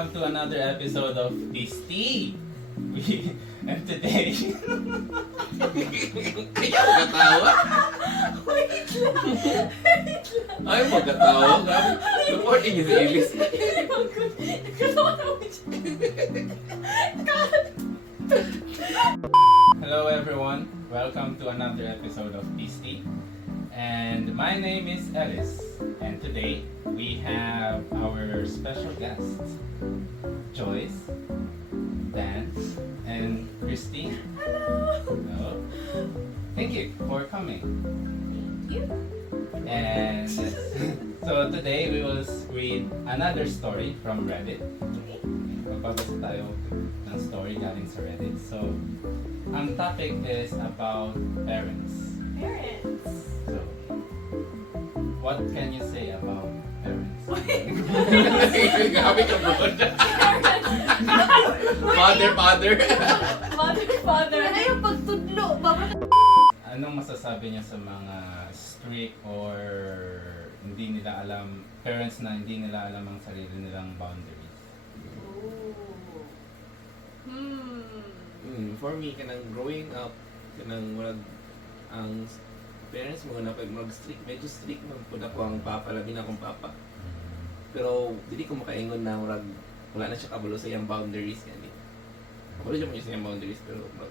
welcome to another episode of This Tea. And today, Kaya magkatawa? Wait lang. Ay, magkatawa. Grabe. Recording niyo si Elise. hello everyone. Welcome to another episode of This Tea. And my name is Alice. And today, we have our special guests, Joyce, Dan, and Christine. Hello. Thank you for coming. Thank you. And so today we will read another story from Reddit. Okay. Magbabasa tayo ng story galing sa Reddit. So, ang topic is about parents. Parents. So, what can you say about parents? Grabe ka, bro. Father. Father. Ano yung pagtudlo? Anong masasabi niya sa mga strict or hindi nila alam, parents na hindi nila alam ang sarili nilang boundaries? For me, kanang growing up, kanang murag ang parents mo na pag mag-strict, medyo strict man po ako ang papa, labi na akong papa. Pero dili ko makaingon na murag wala na siya kabalo sa iyang boundaries gani. Kabalo siya mo sa iyang boundaries pero mag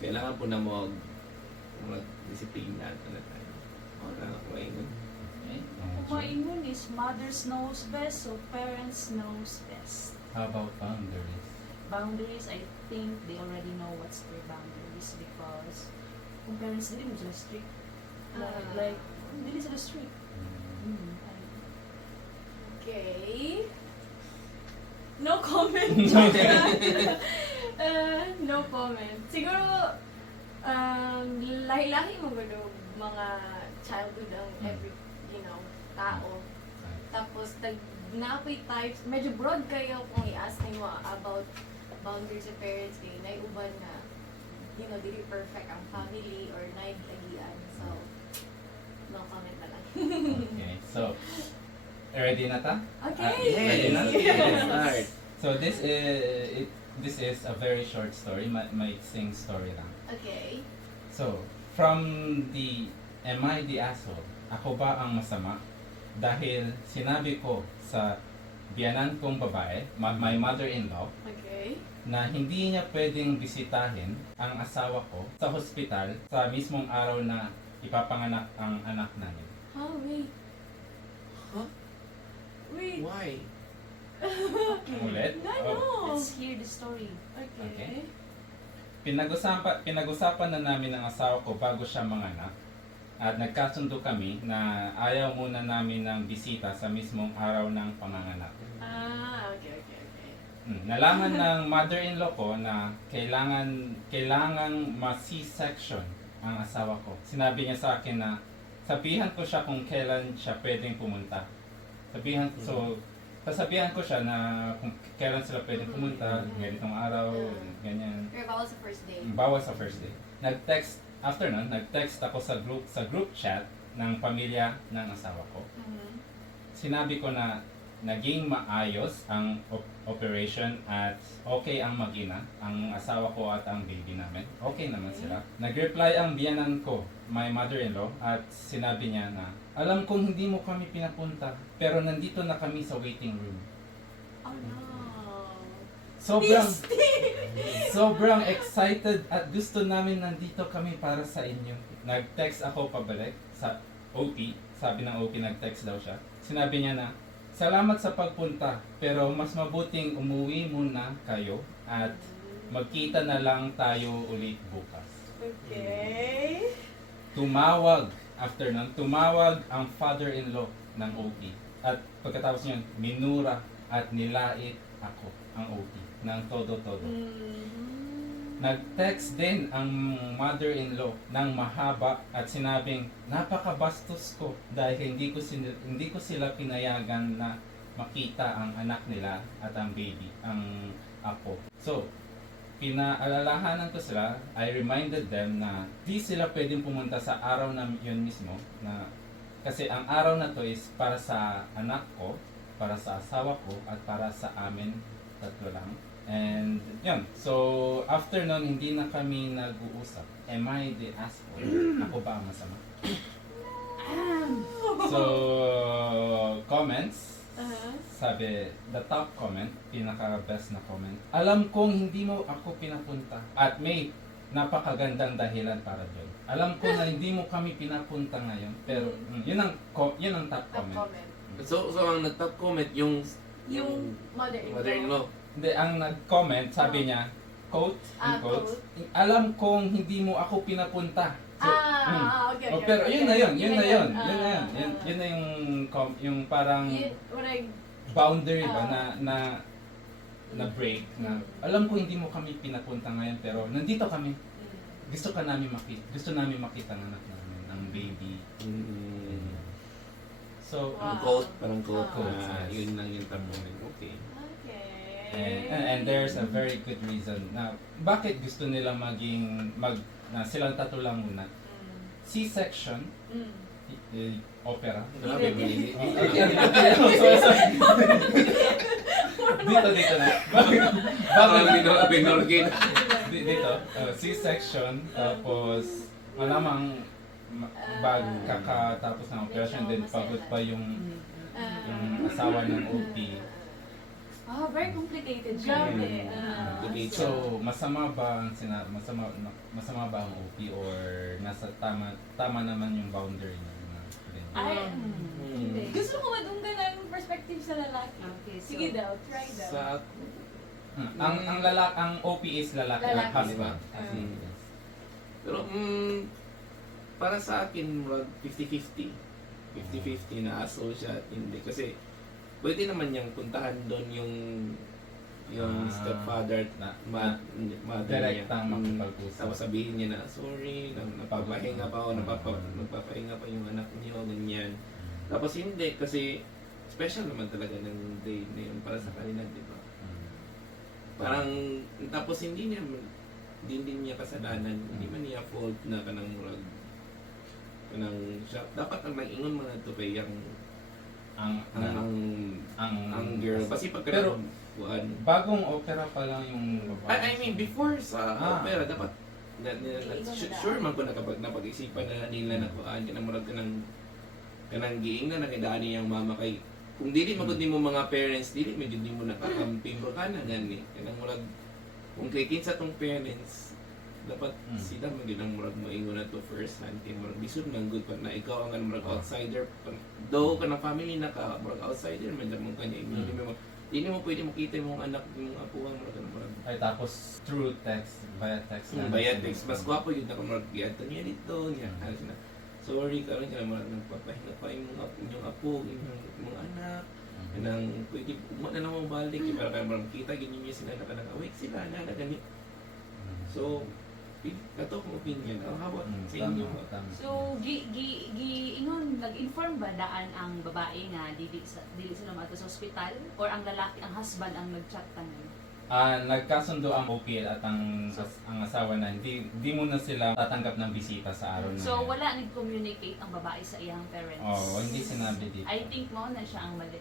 kailangan po na mo mag disiplina na tayo. Wala na ko maingon. Okay. Maingon is mothers knows best, so parents knows best. How about boundaries? Boundaries, I think they already know what's their boundaries because kung parents dili mo sila strict. Like, dili sila strict. Okay. No comment. No comment. Siguro, lahi-lahi mo gano mga childhood ang every, tao. Tapos, naapoy types, medyo broad kayo kung i-ask nyo about boundaries sa parents kayo. Naiuban na, dili perfect ang family or naiblagian. So, no comment na lang. Okay, so, ready na ta? Okay. Ready na? Yes. Start. So this is a very short story, maiksing story lang. Okay. So, from the Am I the asshole? Ako ba ang masama? Dahil sinabi ko sa biyanan kong babae, my mother-in-law, Okay. na hindi niya pwedeng bisitahin ang asawa ko sa hospital sa mismong araw na ipapanganak ang anak namin. Wait. Huh? Wait. Why? Ulit? No. Let's hear the story. Okay. Pinag-usapan na namin ng asawa ko bago siya manganak at nagkasundo kami na ayaw muna namin ng bisita sa mismong araw ng panganganak. Okay. Nalaman ng mother-in-law ko na kailangang ma-C-section ang asawa ko. Sinabi niya sa akin na sabihan ko siya kung kailan siya pwedeng pumunta. Sasabihan ko siya na kung kailan sila pwedeng pumunta, ganitong araw, ganyan. Pero bawal sa first day. Bawal sa first day. Nag-text ako sa group chat ng pamilya ng asawa ko. Sinabi ko na naging maayos ang operation at okay ang mag-ina, ang asawa ko at ang baby namin. Okay naman sila. Nag-reply ang biyanan ko, my mother-in-law, at sinabi niya na, alam kong hindi mo kami pinapunta, pero nandito na kami sa waiting room. Oh no. Sobrang excited at gusto namin nandito kami para sa inyo. Nag-text ako pabalik sa OP. Sabi ng OP, nag-text daw siya. Sinabi niya na, salamat sa pagpunta, pero mas mabuting umuwi muna kayo at magkita na lang tayo ulit bukas. Okay. Tumawag ang father-in-law ng OP. At pagkatapos niyan, minura at nilait ako, ang OP, ng todo-todo. Nag-text din ang mother-in-law ng mahaba at sinabing napakabastos ko dahil hindi ko sila pinayagan na makita ang anak nila at ang baby, ang apo. So, pinaalalahanan ko sila, I reminded them na di sila pwedeng pumunta sa araw na yun mismo na kasi ang araw na to is para sa anak ko para sa asawa ko at para sa amin tatlo lang. And yun, so after nun, hindi na kami nag-uusap. Am I the asshole? Ako ba ang masama? So, comments, sabi, the top comment, pinaka-best na comment. Alam kong hindi mo ako pinapunta at may napakagandang dahilan para doon. Alam ko na hindi mo kami pinapunta ngayon, pero yun ang top Top comment. comment. So ang nag-top comment yung Yung mother-in-law. mother-in-law. Hindi, ang nag-comment, sabi niya, quote, in quotes, alam kong hindi mo ako pinapunta. So, Okay. oh, pero yun na yun. Yun na yung parang boundary ba na break na alam ko hindi mo kami pinapunta ngayon pero nandito kami. Gusto namin makita ng anak namin, ang baby. So, Parang quote, Quotes, yes. yun lang yung top comment. Okay. and there's a very good reason na bakit gusto nila na silang tatlo lang muna. C-section, opera. Grabe, Billy. Dito na. Binorgin. Dito, C-section, tapos malamang kakatapos ng operation, then pagod pa yung asawa ng OP. Very complicated. Grabe. Complicated. So, masama ba ang OP or nasa tama naman yung boundary niya? Ay, hindi. Gusto ko madunggan ng perspective sa lalaki. Okay, so, Sige daw, try daw. Sa Ang OP is lalaki, Lalaki. husband. Mm. Pero para sa akin, 50-50. 50-50 na asshole siya at hindi. Kasi pwede naman niyang puntahan doon yung stepfather at mother niya. Direktang makipag-usap. Tapos sabihin niya na, sorry, nagpapahinga pa ako, nagpapahinga pa yung anak niyo, ganyan. Tapos hindi, kasi special naman talaga ng day na yun para sa kanila, di ba? Parang, tapos hindi niya kasalanan, hindi man niya fault na kanang murag, siya, dapat ang nag-ingon mga to kay ang girl. Kasi Pero, buwan. bagong opera pa lang yung babae. I mean, before sa opera, dapat Iingon na sure man ko napag-isipan na nila na kuan kanang murag kanang giing na nagdaan niyang mama kay kung dili magud nimo mga parents dili medyo di mo nakakampi mo ka na gani kanang murag kung kay kinsa tong parents dapat sila magud ang murag moingon na to first hand kay murag bisud man good pa na ikaw ang murag outsider though kanang family na ka murag outsider man mo kanya hindi mo pwede makita yung anak yung apuhan mo kanang murag Ay, tapos through text, via text. Bayad text. Mas gwapo yun na kung mag-giat niya dito niya. Sorry, karon ka naman nagpapahinga pa yung apo, yung anak. Kanang pwede mo na naman balik para kayo makita ganyan niya sila na kanang awake sila na gani. So, kato kong opinion. Ang hawak sa inyo. So, nag-inform ba daan ang babae nga dili sila maato sa ospital or ang lalaki, ang husband ang nag-chat tanan? Nagkasundo ang OP at ang asawa na hindi mo na sila tatanggap ng bisita sa araw na So, yan. wala nag-communicate ang babae sa iyang parents? Oo, hindi sinabi dito. I think mo na siya ang mali.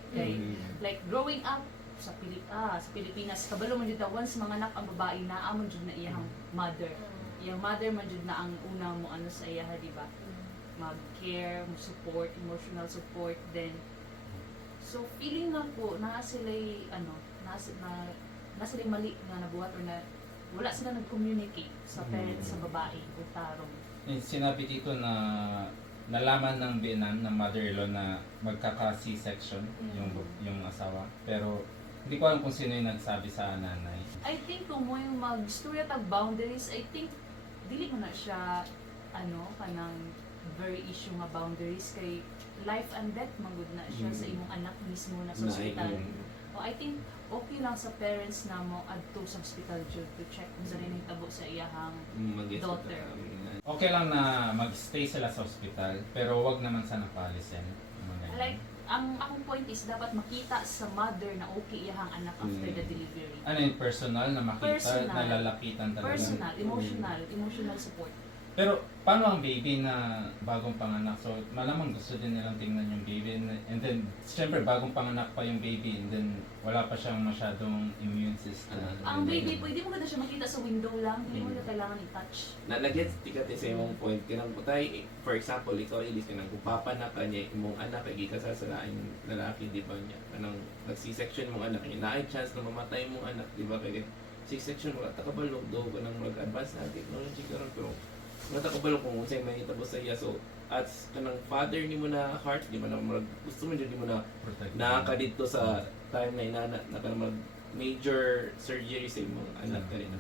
Like, growing up sa Pilipinas, kabalo man dito, once manganak ang babae, naamon jud na iyang mother. Iyang mother man jud na ang una mo sa iya, di ba? Mag-care, support, emotional support, then so feeling lang po na sila nasa mali nga nabuhat or na wala sila nag-communicate sa parents sa babae o tarong. Sinabi dito na nalaman ng binan ng mother-in-law na magkaka-C-section yung asawa. Pero hindi ko alam kung sino yung nagsabi sa nanay. I think kung mo yung mag-story at boundaries, I think dili mo na siya kanang very issue nga boundaries kay life and death magud na siya sa imong anak mismo na sa ospital. I think okay lang sa parents na mo adto sa hospital to check kung saan yung tabo sa iyahang daughter. Okay lang na mag-stay sila sa ospital, pero wag naman sana paalis yan. Like, ang akong point is dapat makita sa mother na okay iyahang anak after the delivery. Ano yung personal na makita, Personal. nalalapitan talaga? Personal, emotional support. Pero paano ang baby na bagong panganak? So malamang gusto din nilang tingnan yung baby and then syempre bagong panganak pa yung baby and then wala pa siyang masyadong immune system. Ang baby, pwede mo kada siya makita sa window lang, hindi mo na kailangan i-touch. Nagets tikati sa imong point kanang putay, for example ikaw ilis kanang kupapa na kanya imong anak kay gikasal sa laing lalaki di ba niya kanang nag-C-section mong anak niya naay chance na mamatay mong anak di ba kay C-section wala ta kabalo do kanang mag-advance na technology karon pero wala ta kabalo kung unsay mahitabo sa iya so at kanang father nimo na heart di man na gusto mo di mo na Protect. nakakadito sa time na inana na kanang mag major surgery sa imong anak kani na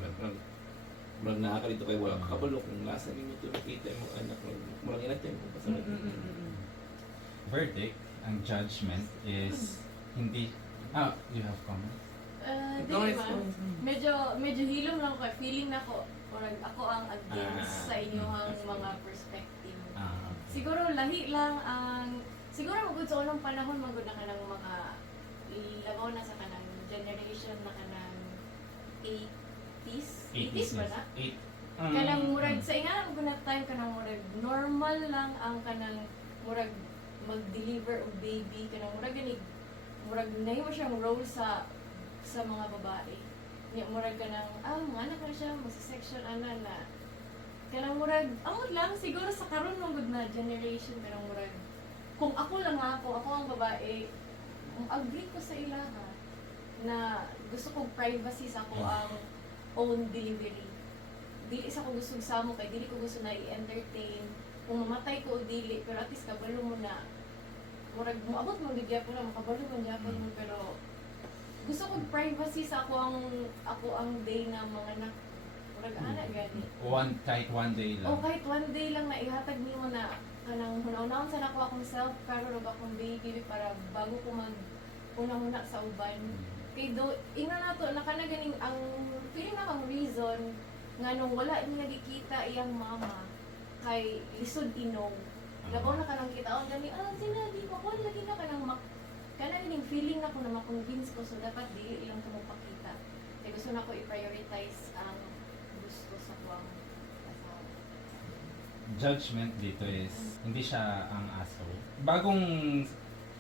murag nakakadito kay wala kakabalo kung lasa nimo to nakita imong anak murag inatay mo pasabot. Verdict, ang judgment is hindi you have comment? Di man. Medyo hilom lang ko. Feeling na ko, or ako ang against sa inyong mga perspective. Siguro lahi lang ang, siguro magod sa unang panahon, magod na ka ng mga, labaw na sa kanang generation na kanang 80s? 80s ba na? Kanang murag, sa inga, magod na time kanang murag, normal lang ang kanang murag mag-deliver o baby, kanang murag ganig, murag nahimo siyang role sa mga babae. Niya murag kanang mga anak na siya magsa-section na kanang murag amot lang siguro sa karon ng good na generation kanang murag kung ako lang ako ang babae, agree ko sa ilaha na gusto kong privacy sa ako ang own delivery. Dili sa ko gusto sa mo kay dili ko gusto na i-entertain kung mamatay ko o dili pero at least kabalo mo na murag moabot mo bigya ko na makabalo mo gyapon mo pero gusto ko privacy sa ako ang day na mga anak murag ana gani Kahit one day lang. o kahit one day lang na ihatag nimo na kanang hunaw-hunaw sa nako akong self pero ug akong baby para bago ko mag una-una sa uban kay do ina nato na kana ganing ang feeling na ang reason nganong wala niya nakikita iyang mama kay lisod inog labaw na kanang kitaon gani sinabi ko ko lagi na kanang kana ning feeling na ko na ma-convince ko so dapat di lang ko mapakita kay gusto na ko i-prioritize ang gusto sa kuwang asawa. Judgment dito is hindi siya ang asshole. Bagong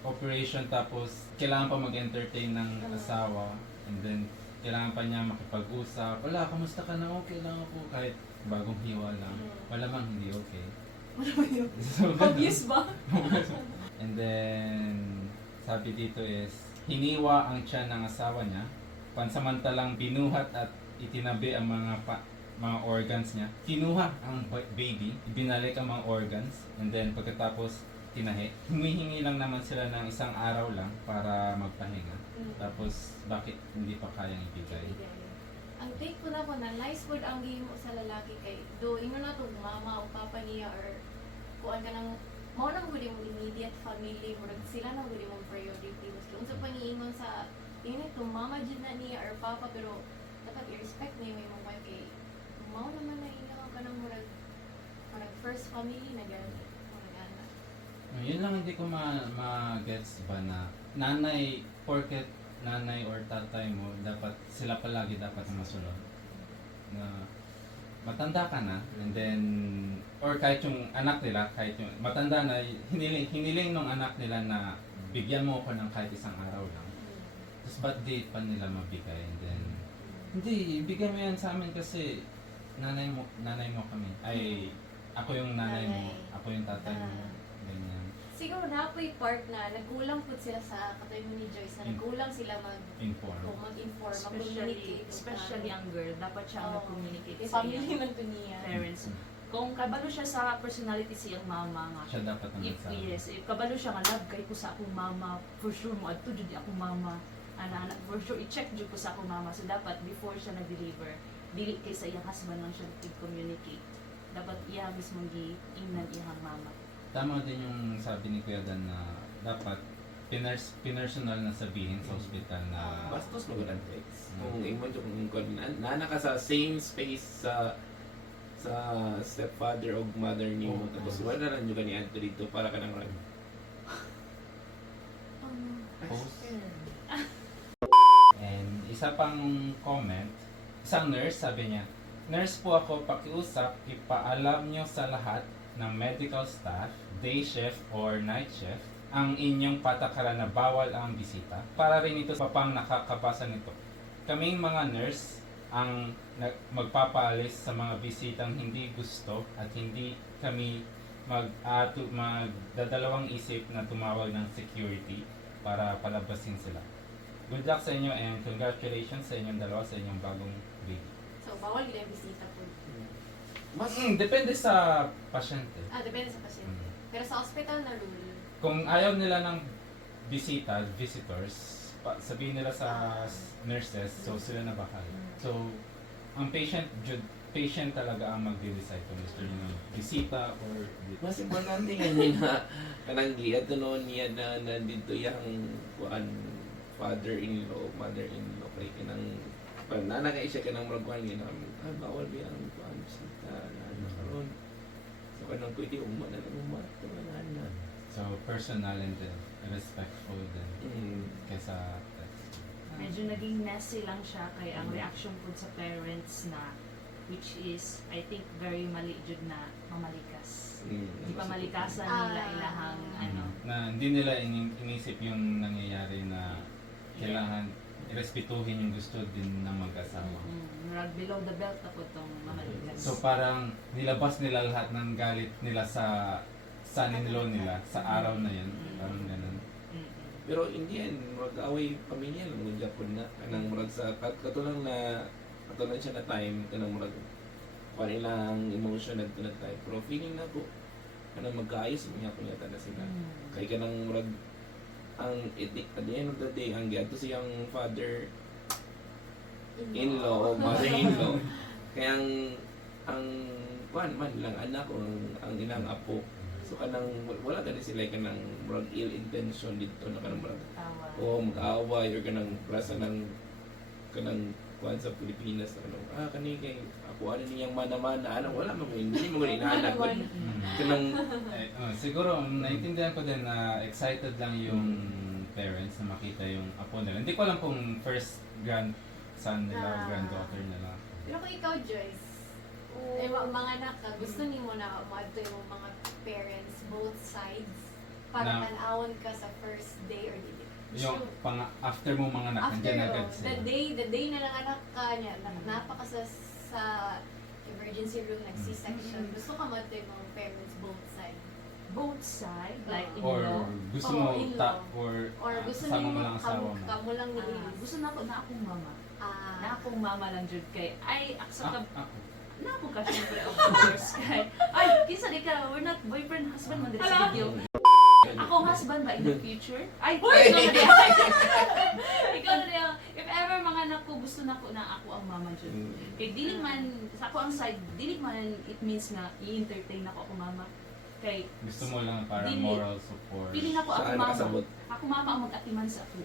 operation tapos kailangan pa mag-entertain ng asawa and then kailangan pa niya makipag-usap. Wala, kamusta ka na? Okay lang ako. Kahit bagong hiwa lang. Wala mang hindi okay. So, Obvious ba? and then, sabi dito is, hiniwa ang tiyan ng asawa niya, pansamantalang binuhat at itinabi ang mga organs niya. Kinuha ang baby, ibinalik ang mga organs, and then pagkatapos tinahi. Humihingi lang naman sila ng isang araw lang para magpahinga. Tapos, bakit hindi pa kayang ibigay? Ang take ko na ko na nice food ang gihimo sa lalaki kay do ingon na to mama o papa niya or kuan ka nang mao na gud imong immediate family murag sila na gud imong priority mas unsa pa niingon sa ini to mama jud na niya or papa pero dapat i-respect niyo imong wife kay mao naman na ilang ka nang murag first family na gani murag ana. Yun lang hindi ko ma-gets ba na nanay, porket nanay or tatay mo, dapat sila palagi dapat ang masunod. Na matanda ka na, and then, or kahit yung anak nila, kahit yung matanda na, hiniling nung anak nila na bigyan mo ako ng kahit isang araw lang. Tapos ba't di pa nila mabigay? And then, hindi, bigyan mo yan sa amin kasi nanay mo kami. Ay, ako yung nanay mo, ako yung tatay mo. Ganyan. Siguro na ako'y part na nagkulang po sila sa katoy mo ni Joyce na nagkulang sila Inform. mag-inform, Especially mag-communicate. ang girl, dapat siya Oo. mag-communicate Yung sa family iyang man to niya. parents. Kung kabalo siya sa personality siyang mama nga. Siya dapat ang If nagsabi. yes, if kabalo siya nga love kay ko sa akong mama, for sure mo adto jud akong mama. Ana for sure i-check jud ko sa akong mama. So dapat before siya nag-deliver, dili kay sa iyang husband lang siya i-communicate. Dapat iya mismo gi-ingnan iyang mama. Tama din yung sabi ni Kuya Dan na dapat pinersonal na sabihin sa ospital na Bastos mo ang text. Kung imon to kung nana ka sa same space sa stepfather o mother niyo tapos wala na nyo gani adto dito para ka nang run. post. And isa pang comment, isang nurse sabi niya, nurse po ako, pakiusap, ipaalam nyo sa lahat ng medical staff, day shift or night shift, ang inyong patakaran na bawal ang bisita. Para rin ito sa pang nakakabasa nito. Kaming mga nurse ang magpapaalis sa mga bisitang hindi gusto at hindi kami magdadalawang isip na tumawag ng security para palabasin sila. Good luck sa inyo and congratulations sa inyong dalawa sa inyong bagong baby. So, bawal gila yung bisita po. Mas Depende sa pasyente. Depende sa pasyente. Pero sa hospital na rule, Kung ayaw nila ng bisita, visitors, sabihin nila sa nurses, so sila na bahala. So, ang patient talaga ang mag-decide kung gusto niya ng bisita or mas importante nga niya kanang giadto no niya na nandito yang kuan father-in-law, mother-in-law kay kanang nana kay siya kanang murag kuan gina bawal biya ang kuan bisita na karon. So kanang pwede umma na na. so personal and then respectful din kaysa text. Medyo naging messy lang siya kay ang reaction po sa parents na which is I think very mali jud na mamalikas. Di pa malikasan nila ilahang ano. Na hindi nila inisip yung nangyayari na kailangan irespetuhin yung gusto din ng mag-asawa. Murag below the belt ako tong mamalikas. So parang nilabas nila lahat ng galit nila sa son-in-law nila sa araw na yun. Parang ganun. Pero in the end, mag-away pamilya lang ng Japon na kanang murag sa katulang siya na time kanang murag kuan ilang emotion na time. Pero feeling na ko kanang magkaayos niya ko yata na sila. Kay kanang murag ang etik at the end of the day ang giadto siyang father in-law o mother-in-law. Kaya ang kuan man lang anak o ang ilang apo. So kanang wala gani sila kanang murag ill intention dito na kanang murag o mag-away or kanang rasa ng kanang kuan sa Pilipinas na kanang kani kay ako ano niyang mana-mana ano wala man hindi mo gani inaanag kanang Siguro naintindihan ko din na excited lang yung parents na makita yung apo nila. Hindi ko alam kung first grandson nila o granddaughter nila. pero kung ikaw, Joyce, mga anak ka, gusto ni mo na maadto yung mga parents, both sides, para Na- tanawon ka sa first day or dili. Yung after mo mga anak, After, nandiyan agad sila. the day na lang anak ka niya, napaka sa emergency room, nag-C-section, gusto ka maadto yung mga parents, both sides. Both side, like Or in-law. gusto Oo, mo in-law. or Or gusto kasama niyo mo lang asawa mo. kamo lang ni Gusto na ako na akong mama. Ah, Na akong mama lang jud kay ay aksa ka Ako. na ako ka syempre of course kay ay kinsa di ka we're not boyfriend husband man dito sa video. Akong husband ba in the future? Ay, ikaw na diya. Ikaw na diya. If ever mga anak ko gusto na ko na ako ang mama jud. Kay dili man sa ako ang side, dili man it means nga i-entertain ako mama. Kay Gusto mo lang parang Dili. moral support. pili na ko ako Saan mama. nakasabot? Ako mama ang mag-atiman sa ako.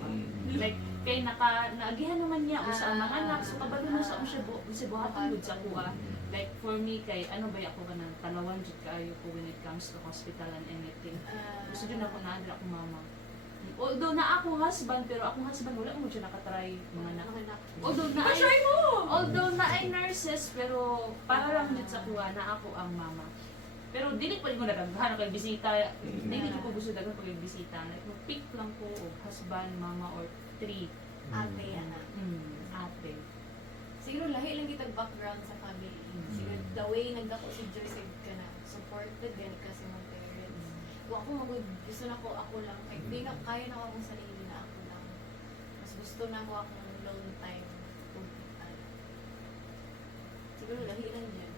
Like Mm. kay naagihan naman niya usa ang mga anak so kabalo na sa siya sa buhatan gud sa kuha. Like for me kay ano ba ako kanang talawan jud kaayo ko when it comes to hospital and anything. Gusto jud ako na ako mama. Although na ako husband pero akong husband wala mo siya nakatry mga anak. Although na ay although na ay nurses pero para lang jud sa kuha na ako ang mama. Pero dili pa rin ko nadaghan kay bisita. Dili ko gusto daghan pag bisita. Like pick lang ko o husband, mama or three. ate, anak. Ate. Siguro lahi lang kitag background sa family. Siguro the way nagdako si Joseph ka na supported din ka sa mga parents. Kung ako gusto na ko ako lang. Like, di na kaya na akong sarili na ako lang. Mas gusto na ko akong long time. Siguro lahi lang yan.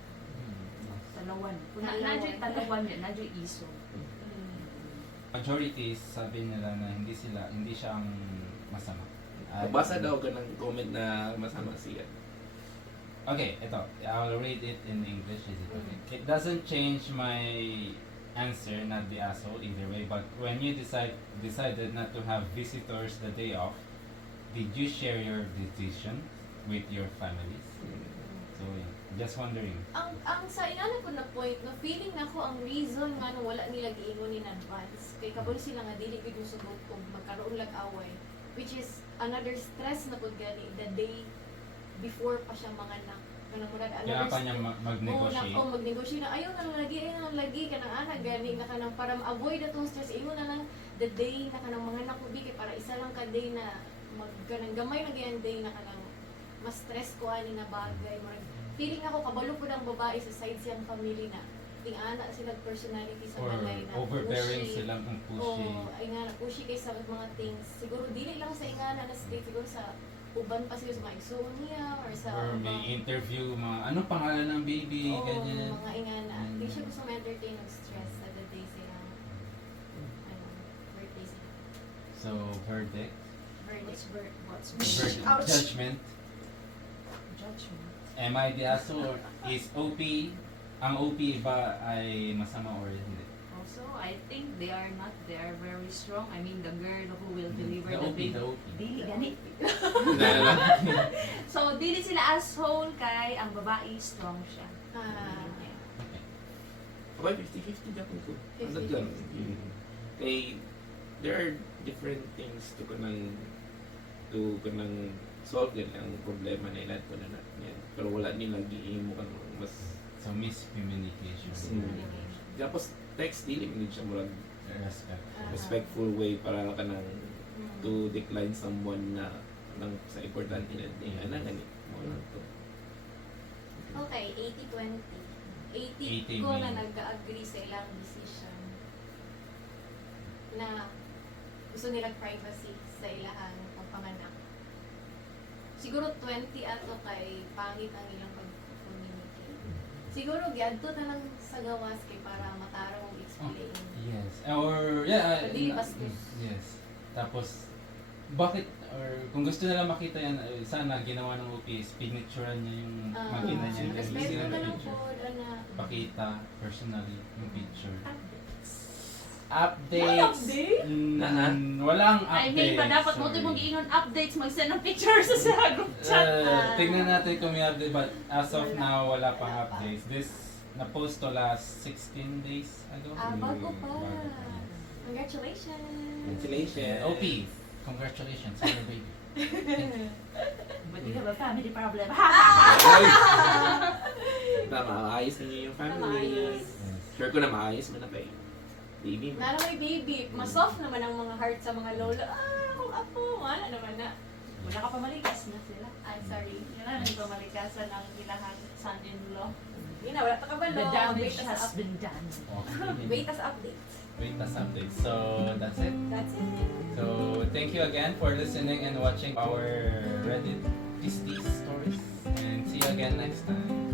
Talawan. Kung Talawan. nadyo'y talawan yan, nadyo'y iso. Majority sabi nila na hindi siya ang masama. Basa daw ka ng comment na masama siya. Okay, ito. I'll read it in English. Is it okay? It doesn't change my answer, not the asshole either way, but when you decided not to have visitors the day off, did you share your decision with your families? So, yeah. Just wondering. Ang sa inana ko na point, no feeling na ko ang reason nga no wala nila giingon in advance. Kay kabalo sila nga dili gid mo sugot kung magkaroon lag away, which is another stress na pud gani the day before pa siya mga anak. kanang murag Kailangan pa niya mag-negotiate. Oo, mag-negotiate na ayaw na lang lagi kanang ana gani na kanang para ma-avoid atong stress ingon na lang the day na kanang mga nakubi kay para isa lang ka day na kanang gamay na gyud day na kanang mas stress ko ani na bagay murag feeling ako kabalo pud ang babae sa side siyang family na ting-ana sila personality sa Or balay na overbearing pushy. silang ang pushy. Oo, ay nga pushy kay sa mga things. Siguro dili lang sa ingana na state siguro sa uban pa sila sa mga igsoon niya or sa Or may interview, mga ano pangalan ng baby, Oo, ganyan. mga ingana. Di siya gusto ma-entertain ng stress sa the day silang birthday sila. So, verdict, Verdict. What's verdict, Ouch. judgment. judgment? Am I the asshole or is OP, ang OP ba ay masama or hindi? Also, I think they are very strong. I mean, the girl who will deliver The the OP, baby. the OP. Dili, gani. Na, So, dili sila asshole kay ang babae strong siya. Ah, ako 50-50 dapat ko. Ano 50-50. dyan? Kay, there are different things to kanang solve din ang problema na ilan ko na natin yan. Pero wala din nag-iimo ka mas So, miscommunication. tapos text dili man siya murag Respect. respectful way para ka nang Mm. to decline someone na nang sa importante na din ana gani mo lang to. Okay, 80-20. 80 80 ko na mean. nag-agree sa ilang decision na gusto nilang privacy sa ilahang pagpanganak. Siguro 20 ato kay pangit ang ilang pag-communicate. Siguro giadto na lang sa gawas kay para matarong explain. Yes. Or, yeah. Hindi bastos. Yes. Tapos, bakit, or kung gusto nila makita yan, sana ginawa ng OP is pinicturean niya yung makita niya. Yung Respeto sila na lang picture. po, na Pakita personally yung picture. Updates. Updates? Update? Walang I updates. mean, pa dapat mo sorry. mong giingon updates, mag-send ng pictures sa group chat. Tignan natin kung may update, but as of now, wala pang updates. This, na-post to last 16 days ago. Bago pa. Bago pa. Congratulations. Congratulations. OP, congratulations on your baby. But you have a family problem. Tama, maayos niyo yung family. Maayos. Sure ko na maayos mo na kay baby mo. Nala may baby, masoft naman ang mga heart sa mga lolo. Kung apo, wala naman na. Wala ka pamalikas na sila. I'm sorry. Wala na yung pamalikasan ng ilahang son-in-law. Yun na, wala pa kabalo. The damage Wait as has been done. Okay. Wait as update. Wait as updates. So, that's it. That's it. So, thank you again for listening and watching our Reddit Pisties stories. And see you again next time.